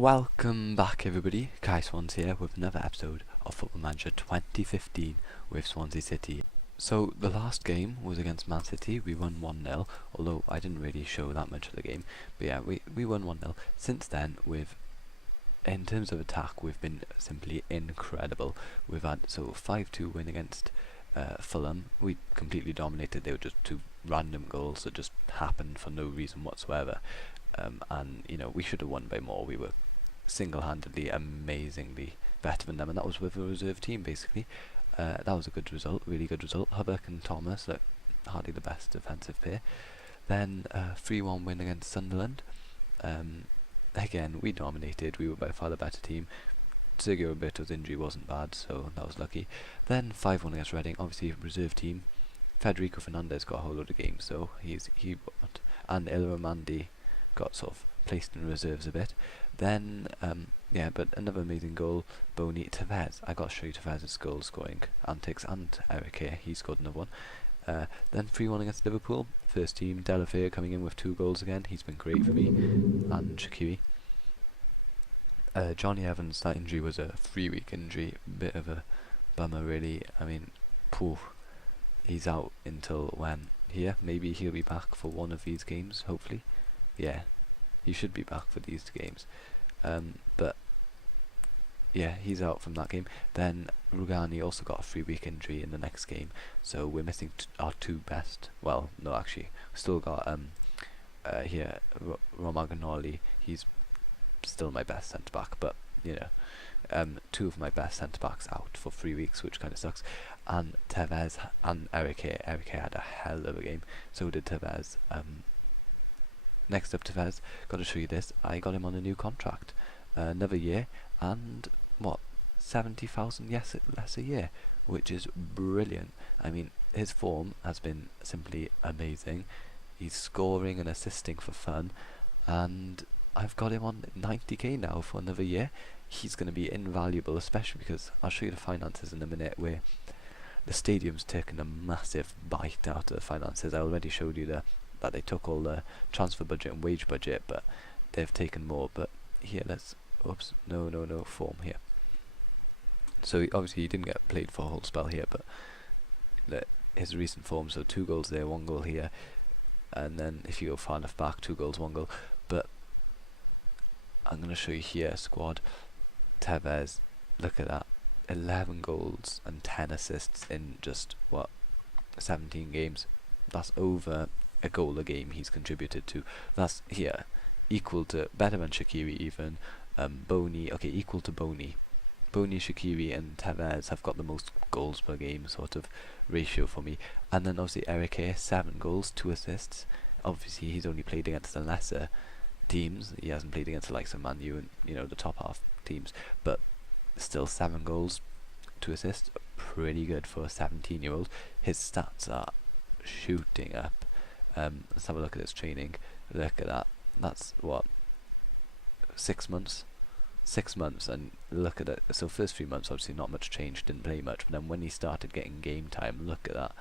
Welcome back everybody, Kai Swansea here with another episode of Football Manager 2015 with Swansea City. So the last game was against Man City. We won 1-0, although I didn't really show that much of the game. But yeah, we won 1-0. Since then, in terms of attack, we've been simply incredible. We've had 5-2 win against Fulham. We completely dominated. They were just two random goals that just happened for no reason whatsoever. And we should have won by more. We were single-handedly, amazingly better than them, and that was with a reserve team basically. That was a good result, really good result. Hubbock and Thomas, hardly the best defensive pair. Then 3-1 win against Sunderland. Again, we dominated. We were by far the better team. Sergio Roberto's injury wasn't bad, so that was lucky. Then 5-1 against Reading, obviously reserve team. Federico Fernandez got a whole load of games, so and Ilramandi got sort of placed in reserves a bit. Then but another amazing goal, Boni Tevez. I got to show you Tevez's goal scoring antics, and Eric here, he scored another one. Then 3-1 against Liverpool, first team. Delafeu coming in with 2 goals again, he's been great for me, and Shaqiri. Johnny Evans, that injury was a 3-week injury, bit of a bummer really. I mean, he's out until when? Here, maybe he'll be back for one of these games, hopefully. Yeah, he should be back for these games. But yeah, he's out from that game. Then Rugani also got a 3-week injury in the next game, so we're missing our 2 best. Well, no, actually, we still got here Romagnoli. He's still my best centre back, but 2 of my best centre backs out for 3 weeks, which kind of sucks. And Tevez and Eric had a hell of a game. So did Tevez. Next up, Tevez. Got to show you this. I got him on a new contract, another year, and 70,000 less a year, which is brilliant. I mean, his form has been simply amazing. He's scoring and assisting for fun, and I've got him on 90k now for another year. He's going to be invaluable, especially because I'll show you the finances in a minute, where the stadium's taken a massive bite out of the finances. I already showed you that they took all the transfer budget and wage budget, but they've taken more. But here, form here. So obviously he didn't get played for a whole spell here, but his recent form, so 2 goals there, 1 goal here, and then if you go far enough back, 2 goals, 1 goal. But I'm going to show you here, squad. Tevez, look at that, 11 goals and 10 assists in just 17 games. That's over a goal a game he's contributed to. That's here equal to, better than Shaqiri even. Boni, okay, equal to Boni. Boni, Shaqiri and Tevez have got the most goals per game sort of ratio for me. And then obviously Eric here, 7 goals, 2 assists. Obviously he's only played against the lesser teams. He hasn't played against the likes of Man U and the top half teams, but still 7 goals, 2 assists, pretty good for a 17-year-old. His stats are shooting up. Let's have a look at his training. Look at that. That's 6 months. 6 months, and look at it. So first 3 months, obviously not much change, didn't play much. But then when he started getting game time, look at that.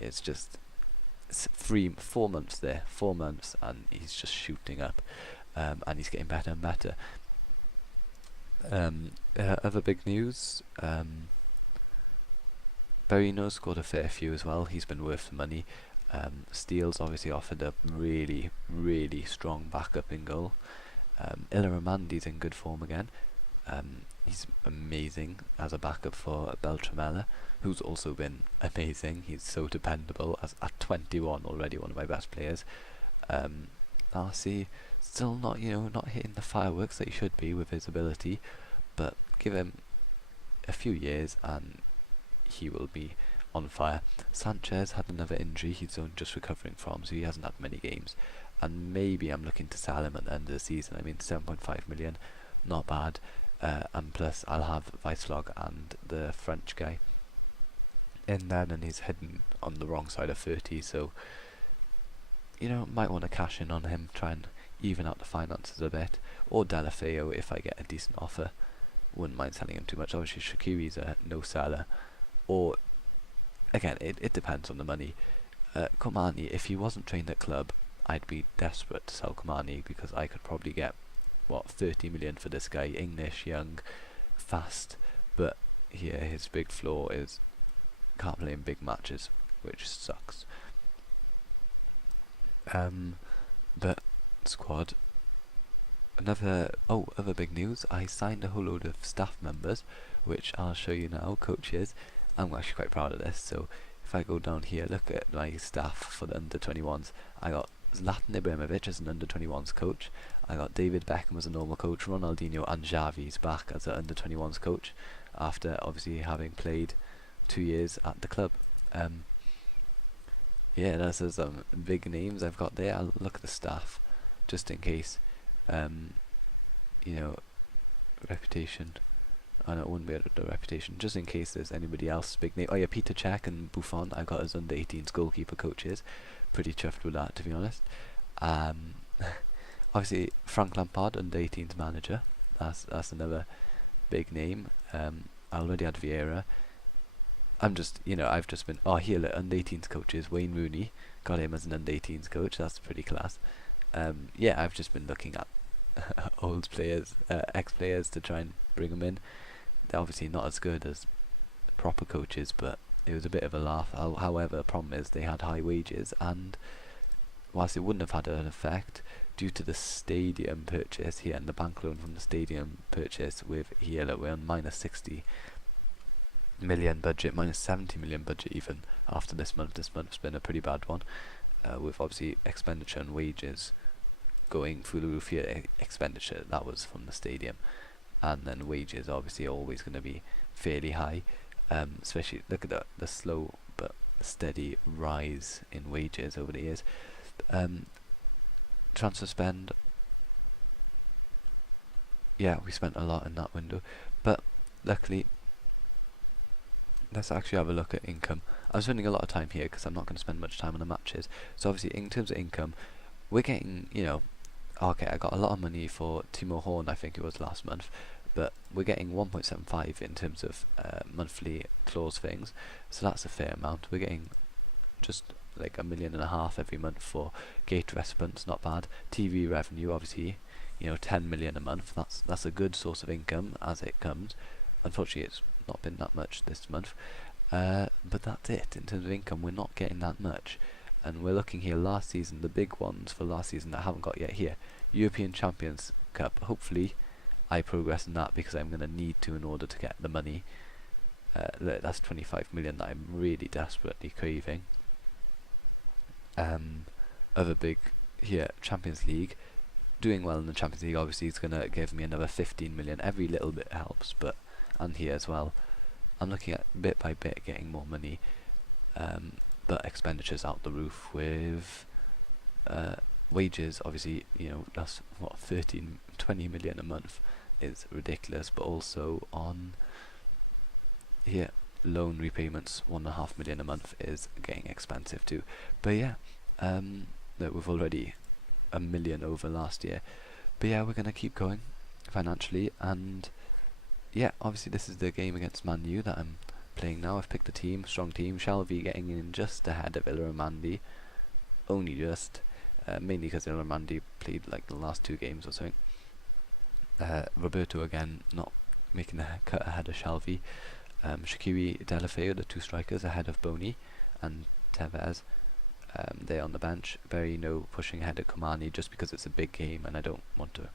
It's just 4 months there, 4 months, and he's just shooting up, and he's getting better and better. Other big news. Berino scored a fair few as well. He's been worth the money. Steele's obviously offered a really, really strong backup in goal. Ilaramandi's in good form again. He's amazing as a backup for Beltramella, who's also been amazing. He's so dependable. At 21 already, one of my best players. Darcy still not hitting the fireworks that he should be with his ability, but give him a few years and he will be on fire. Sanchez had another injury he's only just recovering from, so he hasn't had many games, and maybe I'm looking to sell him at the end of the season. I mean, 7.5 million, not bad, and plus I'll have Weislog and the French guy in then, and he's heading on the wrong side of 30, so might want to cash in on him, try and even out the finances a bit, or Delafeu if I get a decent offer. Wouldn't mind selling him too much. Obviously Shaqiri's a no seller, or again, it depends on the money. Komani, if he wasn't trained at club, I'd be desperate to sell Komani, because I could probably get what, 30 million for this guy. English, young, fast, but here his big flaw is can't play in big matches, which sucks. But squad. Other big news, I signed a whole load of staff members, which I'll show you now, coaches. I'm actually quite proud of this, so if I go down here, look at my staff for the under-21s. I got Zlatan Ibrahimovic as an under-21s coach, I got David Beckham as a normal coach, Ronaldinho and Xavi's back as an under-21s coach, after obviously having played 2 years at the club. Yeah, that's some big names I've got there. I'll look at the staff, just in case. You know, reputation. I know it wouldn't be under the reputation, just in case there's anybody else big name. Oh yeah, Peter Cech and Buffon I got as under 18s goalkeeper coaches. Pretty chuffed with that, to be honest. Obviously Frank Lampard, under 18s manager. That's another big name. I already had Vieira. I've just been here look, under 18s coaches. Wayne Rooney, got him as an under 18s coach. That's pretty class. Yeah, I've just been looking at old players, ex-players, to try and bring them in. They're obviously not as good as proper coaches, but it was a bit of a laugh. However, the problem is they had high wages, and whilst it wouldn't have had an effect due to the stadium purchase here and the bank loan from the stadium purchase with here, we're on minus 60 million budget, minus 70 million budget even after this month. This month's been a pretty bad one, with obviously expenditure and wages going through the roof here. Expenditure, that was from the stadium, and then wages obviously always going to be fairly high, especially look at the slow but steady rise in wages over the years. Transfer spend, yeah, we spent a lot in that window, but luckily, let's actually have a look at income. I'm spending a lot of time here because I'm not going to spend much time on the matches. So obviously in terms of income, we're getting, okay, I got a lot of money for Timo Horn, I think it was last month, but we're getting 1.75 in terms of monthly clause things, so that's a fair amount. We're getting just like $1.5 million every month for gate recipients, not bad. TV revenue, obviously, 10 million a month. That's a good source of income as it comes. Unfortunately, it's not been that much this month, but that's it. In terms of income, we're not getting that much, and we're looking here last season, the big ones for last season that I haven't got yet here. European Champions Cup, hopefully I progress in that because I'm going to need to in order to get the money. That's 25 million that I'm really desperately craving. Other big here, Champions League, doing well in the Champions League obviously is going to give me another 15 million. Every little bit helps, but and here as well, I'm looking at bit by bit getting more money, but expenditures out the roof with wages. Obviously, that's what 20 million a month is ridiculous, but also on here loan repayments, 1.5 million a month is getting expensive too. But yeah, that we've already $1 million over last year, but yeah, we're gonna keep going financially. And yeah, obviously this is the game against Man U that I'm playing now. I've picked a team, strong team. Shelby getting in just ahead of Ilramandi, only just, mainly because Ilramandi played like the last 2 games or something. Roberto again not making the cut ahead of Shelby. Shaqiri, Delafeu, the 2 strikers ahead of Boney and Tevez. They're on the bench. Berino pushing ahead at Komani just because it's a big game and I don't want to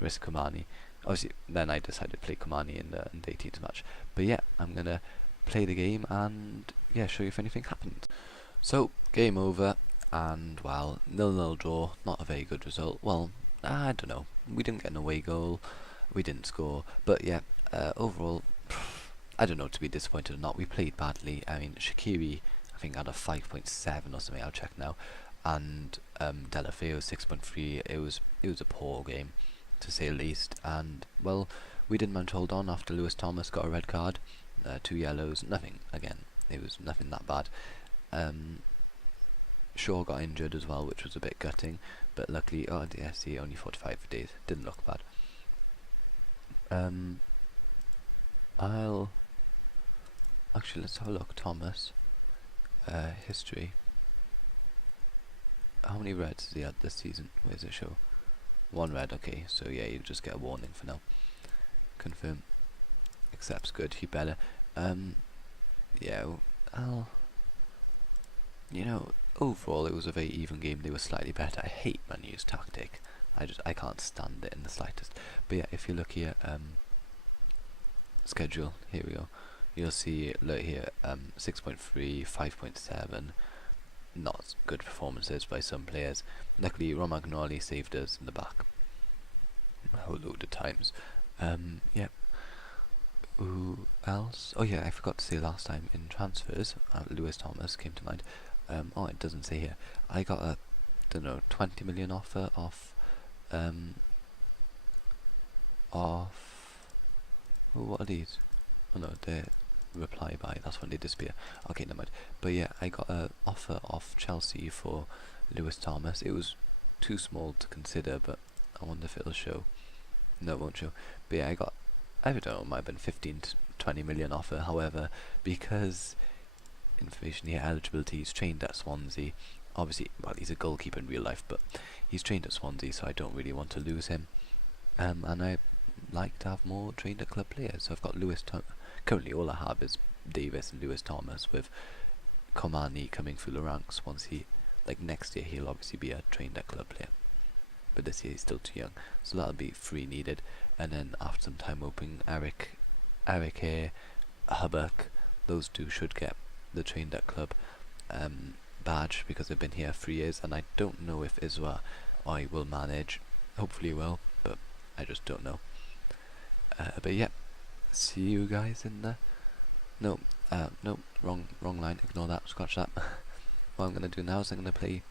risk Komani. Obviously, then I decided to play Komani in the 18th match. But yeah, I'm going to play the game and yeah, show you if anything happens. So, game over, and well, 0-0 draw, not a very good result. Well, I don't know. We didn't get an away goal, we didn't score, but yeah, overall, I don't know to be disappointed or not. We played badly. I mean, Shaqiri, I think had a 5.7 or something, I'll check now, and Delafeu 6.3. It was a poor game, to say the least, and well, we didn't manage to hold on after Lewis Thomas got a red card, 2 yellows, nothing, again, it was nothing that bad. Shaw got injured as well, which was a bit gutting, but luckily, DSC only 45 days, didn't look bad. Actually, let's have a look. Thomas, history. How many reds has he had this season? Where does it show? 1 red, okay, so yeah, you just get a warning for now. Confirm. Accepts, good, he better. Yeah, you know, overall it was a very even game. They were slightly better. I hate Man U's tactic. I can't stand it in the slightest. But yeah, if you look here, schedule, here we go. You'll see, look here, 6.3, 5.7, not good performances by some players. Luckily, Romagnoli saved us in the back a whole load of times. Yeah. Who else? Oh yeah, I forgot to say last time in transfers, Lewis Thomas came to mind. Oh, it doesn't say here. I got a, don't know, 20 million offer off, oh, what are these? Oh no, they're reply by, that's when they disappear. Okay, never mind. But yeah, I got an offer off Chelsea for Lewis Thomas. It was too small to consider, but I wonder if it'll show. No, it won't show. But yeah, I don't know, it might have been 15 to 20 million offer. However, because information here, eligibility, he's trained at Swansea. Obviously, well, he's a goalkeeper in real life, but he's trained at Swansea, so I don't really want to lose him. And I like to have more trained at club players. So I've got Lewis Thomas. Currently, all I have is Davis and Lewis Thomas, with Komani coming through the ranks. Once he, like next year, he'll obviously be a trained at club player. But this year he's still too young, so that'll be 3 needed. And then after some time hoping Eric here, Hubbock, those two should get the trained at club badge, because they've been here 3 years, and I don't know if Iswa I will manage. Hopefully he will, but I just don't know. But yeah, see you guys in the no, wrong line, ignore that, scratch that. What I'm gonna do now is I'm gonna play,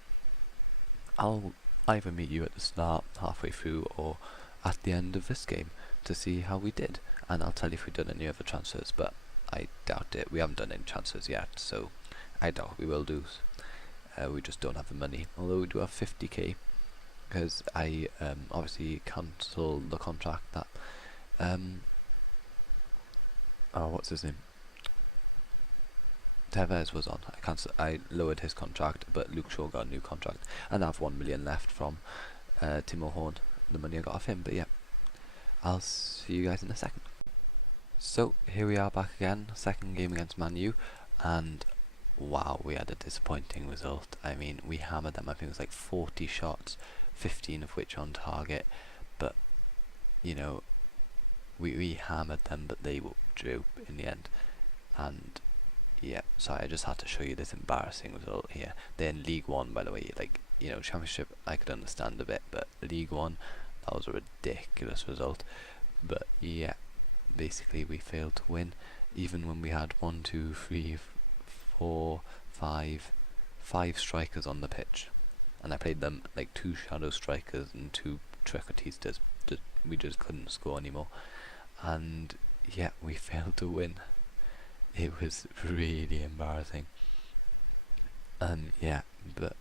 I'll either meet you at the start, halfway through, or at the end of this game to see how we did, and I'll tell you if we've done any other transfers, but I doubt it. We haven't done any transfers yet, so I doubt we will do. We just don't have the money, although we do have 50k, because I obviously cancelled the contract that oh, what's his name? Tevez was on. I lowered his contract, but Luke Shaw got a new contract, and I have 1 million left from Timo Horn, the money I got off him. But yeah, I'll see you guys in a second. So here we are back again, second game against Man U, and wow, we had a disappointing result. I mean, we hammered them. I think it was like 40 shots, 15 of which on target, but you know, we hammered them, but they drew in the end. And yeah, sorry, I just had to show you this embarrassing result here. They're in League One, by the way. Like, you know, Championship I could understand a bit, but League One, that was a ridiculous result. But yeah, basically we failed to win, even when we had 1, 2, 3, 4, 5 strikers on the pitch, and I played them like 2 shadow strikers and 2 trequartistas. We just couldn't score anymore, and yeah, we failed to win. It was really embarrassing. Yeah, but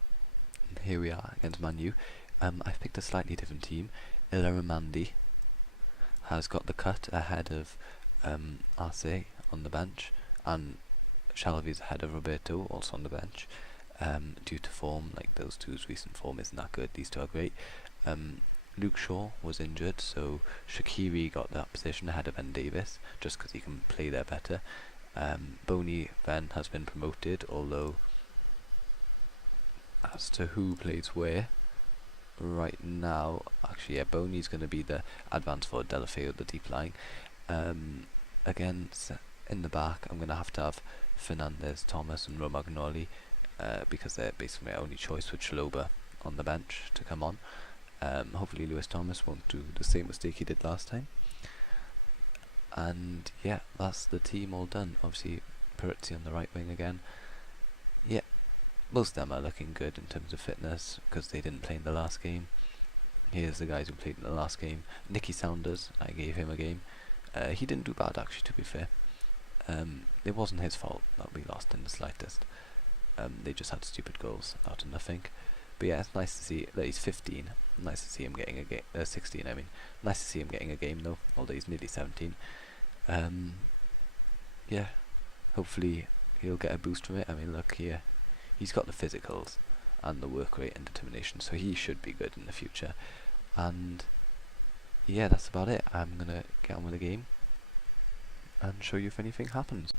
here we are against Man U. I've picked a slightly different team. Ilaramandi has got the cut ahead of Arce on the bench, and Shalvi's ahead of Roberto, also on the bench. Due to form, like those two's recent form isn't that good. These two are great. Luke Shaw was injured, so Shaqiri got that position ahead of Ben Davis, just because he can play there better. Boney then has been promoted, although as to who plays where right now, actually yeah, Boney's going to be the advance for Delafeu, the deep lying. Again, in the back I'm going to have Fernandez, Thomas and Romagnoli, because they're basically my only choice with Chaloba on the bench to come on. Hopefully Lewis Thomas won't do the same mistake he did last time. And yeah, that's the team all done. Obviously Perizzi on the right wing again. Yeah, most of them are looking good in terms of fitness, because they didn't play in the last game. Here's the guys who played in the last game. Nicky Saunders, I gave him a game. He didn't do bad, actually, to be fair. It wasn't his fault that we lost in the slightest. They just had stupid goals out of nothing. But yeah, it's nice to see that he's 15. Nice to see him getting a game. 16, I mean. Nice to see him getting a game though, although he's nearly 17. Yeah, hopefully he'll get a boost from it. I mean, look here, he's got the physicals and the work rate and determination, so he should be good in the future. And yeah, that's about it. I'm gonna get on with the game and show you if anything happens.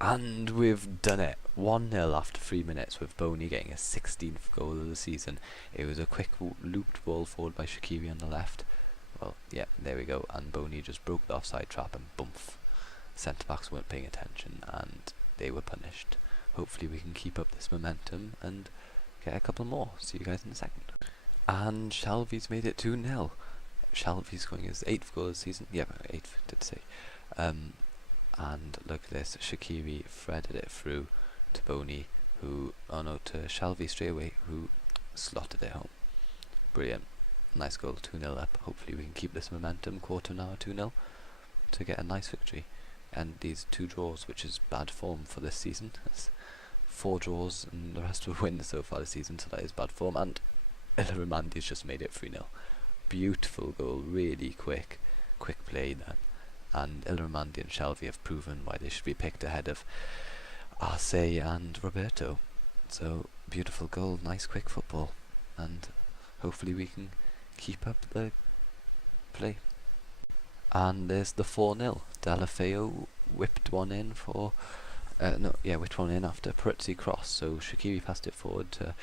And we've done it. 1-0 after 3 minutes, with Boney getting his 16th goal of the season. It was a quick looped ball forward by Shaqiri on the left. Well, yeah, there we go. And Boney just broke the offside trap and boomf. Centre backs weren't paying attention and they were punished. Hopefully we can keep up this momentum and get a couple more. See you guys in a second. And Shelby's made it 2-0. Shelby's scoring his 8th goal of the season. Yeah, 8th did say. And look at this, Shaqiri threaded it through to Boney, to Shelby straight away, who slotted it home. Brilliant. Nice goal, 2-0 up. Hopefully we can keep this momentum, quarter now 2-0, to get a nice victory. And these 2 draws, which is bad form for this season. It's 4 draws and the rest were wins so far this season, so that is bad form. And Ilaramandi's just made it 3-0. Beautiful goal, really quick play then. And Ilramandi and Shelby have proven why they should be picked ahead of Arce and Roberto. So, beautiful goal, nice quick football, and hopefully we can keep up the play. And there's the 4-0. Deulofeu whipped one in whipped one in after Peruzzi cross. So Shaqiri passed it forward to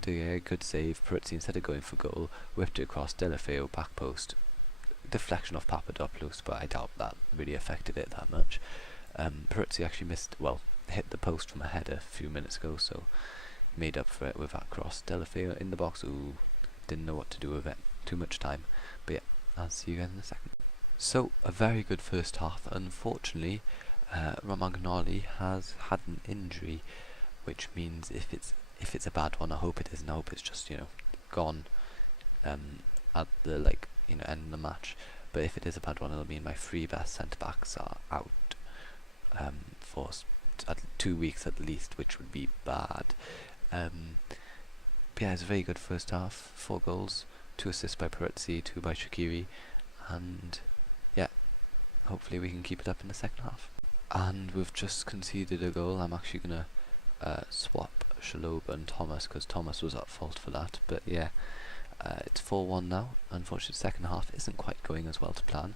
do a good save. Peruzzi, instead of going for goal, whipped it across. Deulofeu back post. Deflection off Papadopoulos, but I doubt that really affected it that much. Peruzzi actually hit the post from a header a few minutes ago, so made up for it with that cross. Deulofeu in the box, didn't know what to do with it. Too much time. But yeah, I'll see you guys in a second. So, a very good first half. Unfortunately, Romagnoli has had an injury, which means if it's a bad one, I hope it isn't. I hope it's just gone at the end of the match. But if it is a bad one, it'll mean my 3 best centre backs are out for 2 weeks at least, which would be bad. But yeah, it's a very good first half. 4 goals, 2 assists by Peruzzi, 2 by Shaqiri, and yeah, hopefully we can keep it up in the second half. And we've just conceded a goal. I'm actually gonna swap Shaloba and Thomas, because Thomas was at fault for that. But yeah, it's 4-1 now. Unfortunately, the second half isn't quite going as well to plan.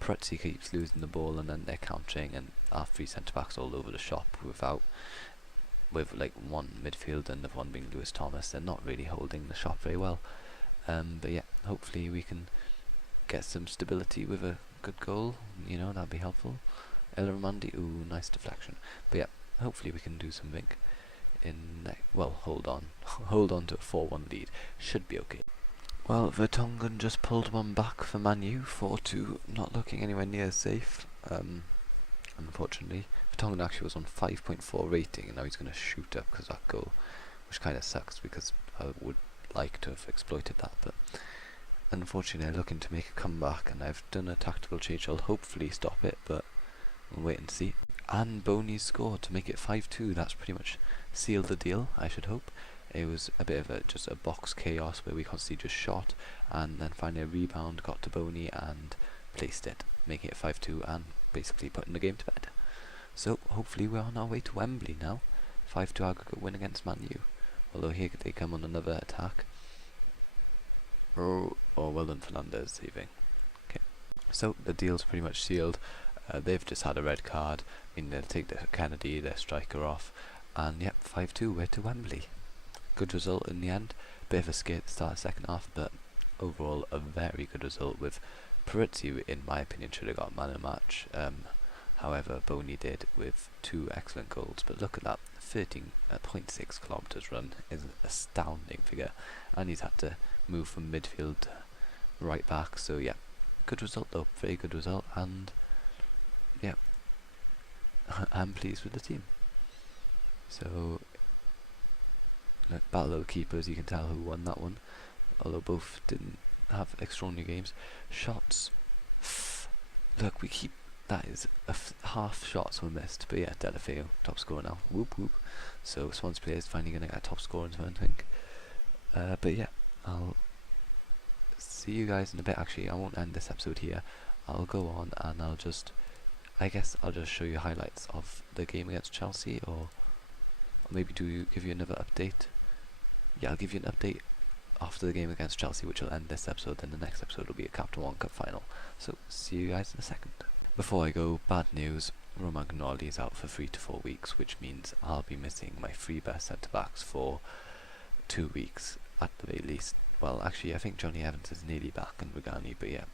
Peruzzi keeps losing the ball, and then they're countering, and our 3 centre backs all over the shop with one midfielder and the one being Lewis Thomas. They're not really holding the shop very well. But yeah, hopefully we can get some stability with a good goal. That'd be helpful. Ilramandi, nice deflection. But yeah, hopefully we can do something hold on to a 4-1 lead. Should be okay. Well, Vertonghen just pulled one back for Man U, 4-2, not looking anywhere near safe. Unfortunately, Vertonghen actually was on 5.4 rating, and now he's going to shoot up because of that goal, which kind of sucks because I would like to have exploited that. But unfortunately, I'm looking to make a comeback, and I've done a tactical change. I'll hopefully stop it, but we'll wait and see. And Boney scored to make it 5-2. That's pretty much sealed the deal, I should hope. It was a bit of just a box chaos where we constantly just shot, and then finally a rebound got to Boney and placed it, making it 5-2 and basically putting the game to bed. So hopefully we're on our way to Wembley now. 5-2 aggregate win against Man U. Although here they come on another attack. Well done, Fernandez saving. Okay, so the deal's pretty much sealed. They've just had a red card. They'll take the Kennedy, their striker, off, and yep, 5-2. We're to Wembley. Good result in the end. Bit of a scare at the start of the second half, but overall a very good result, with Peruzzi, in my opinion, should have got man of the match. However, Boney did with 2 excellent goals. But look at that, 13.6 kilometres run is an astounding figure, and he's had to move from midfield to right back. So yeah, good result though, very good result, and yeah, I'm pleased with the team. So battle of the keepers, you can tell who won that one, although both didn't have extraordinary games. Shots, look, that is half shots were missed, but yeah, Deulofeu top scorer now, whoop whoop. So Swansea players finally going to get a top scorer in turn, I think. But yeah, I'll see you guys in a bit. Actually, I won't end this episode here. I'll go on and I'll just show you highlights of the game against Chelsea, or maybe give you another update. Yeah, I'll give you an update after the game against Chelsea, which will end this episode. Then the next episode will be a Captain One Cup final. So see you guys in a second. Before I go, bad news. Romagnoli is out for 3 to 4 weeks, which means I'll be missing my 3 best centre backs for 2 weeks at the very least. Well, actually, I think Johnny Evans is nearly back and Rugani, but yeah,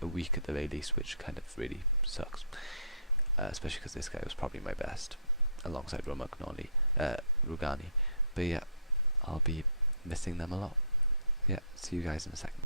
a week at the very least, which kind of really sucks. Especially because this guy was probably my best, alongside Rugani. But yeah, I'll be missing them a lot. Yeah, see you guys in a second.